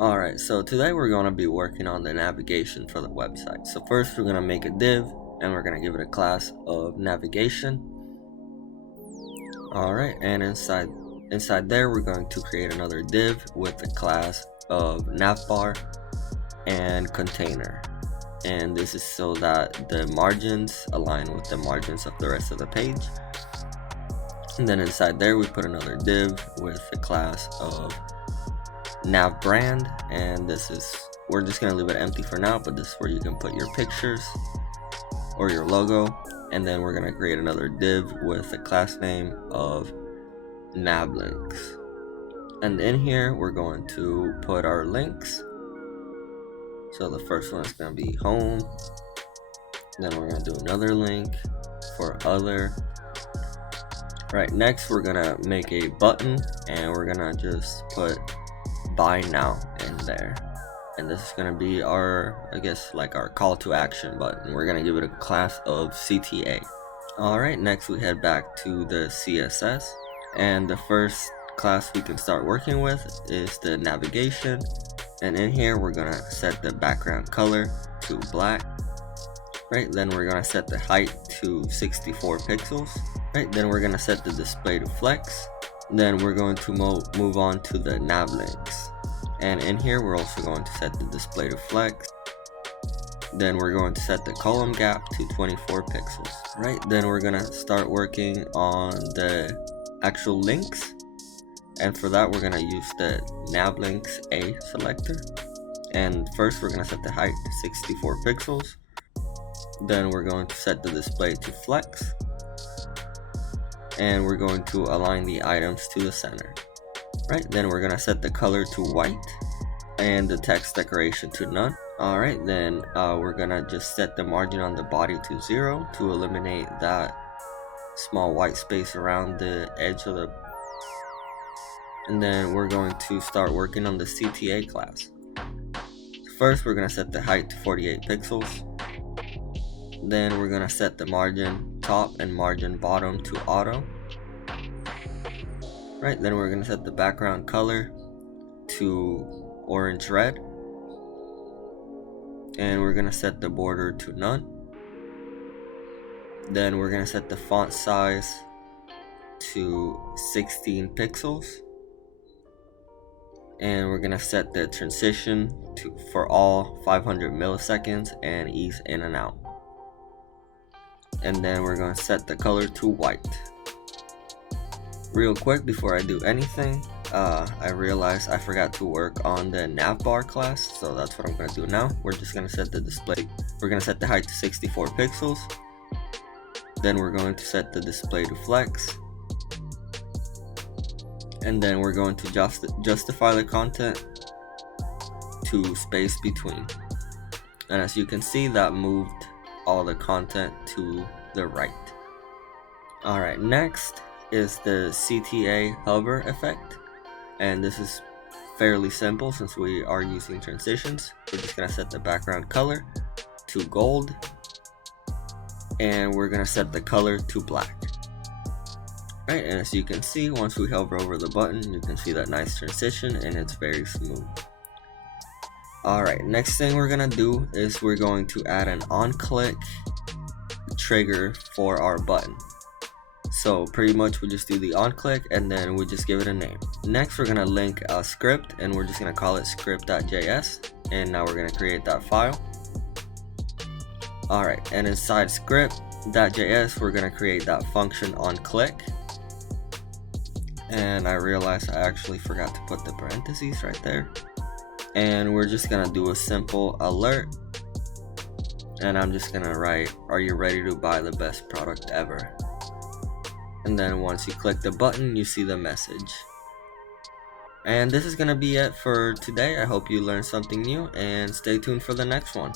Alright, so today we're going to be working on the navigation for the website. So first we're going to make a div and we're going to give it a class of navigation. Alright, and inside there we're going to create another div with a class of navbar and container. And this is so that the margins align with the margins of the rest of the page. And then inside there we put another div with a class of nav brand, and we're just gonna leave it empty for now, but this is where you can put your pictures or your logo. And then we're gonna create another div with a class name of nav links, and in here we're going to put our links. So the first one is gonna be home, then we're gonna do another link for other. Right, next we're gonna make a button and we're gonna just put buy now in there, and this is going to be our, I guess, like our call to action button. We're going to give it a class of CTA. Alright, next we head back to the CSS, and the first class we can start working with is the navigation, and in here we're going to set the background color to black. Right, then we're going to set the height to 64 pixels. Right, then we're going to set the display to flex. Then we're going to move on to the nav links, and in here we're also going to set the display to flex. Then we're going to set the column gap to 24 pixels. Right, then we're going to start working on the actual links, and for that we're going to use the nav links A selector. And first we're going to set the height to 64 pixels. Then we're going to set the display to flex, and we're going to align the items to the center. Right, then we're going to set the color to white and the text decoration to none. Alright, then we're going to just set the margin on the body to 0 to eliminate that small white space around the edge of the. And then we're going to start working on the CTA class. First we're going to set the height to 48 pixels. Then we're going to set the margin top and margin bottom to auto. Right, then we're going to set the background color to orange red, and we're going to set the border to none. Then we're going to set the font size to 16 pixels, and we're going to set the transition for all 500 milliseconds and ease in and out. And then we're going to set the color to white. Real quick before I do anything, I realized I forgot to work on the navbar class, so that's what I'm going to do now. We're just going to set the display, we're going to set the height to 64 pixels. Then we're going to set the display to flex, and then we're going to justify the content to space between. And as you can see, that moved all the content to the right. Alright, next is the CTA hover effect, and this is fairly simple since we are using transitions. We're just going to set the background color to gold, and we're going to set the color to black. Right, and as you can see, once we hover over the button, you can see that nice transition and it's very smooth. Alright, next thing we're going to do is we're going to add an on-click trigger for our button. So pretty much we just do the on-click and then we just give it a name. Next we're going to link a script, and we're just going to call it script.js, and now we're going to create that file. Alright, and inside script.js we're going to create that function on-click. And I realized I actually forgot to put the parentheses right there. And we're just gonna do a simple alert, and I'm just gonna write, are you ready to buy the best product ever? And then once you click the button, you see the message. And this is gonna be it for today. I hope you learned something new, and stay tuned for the next one.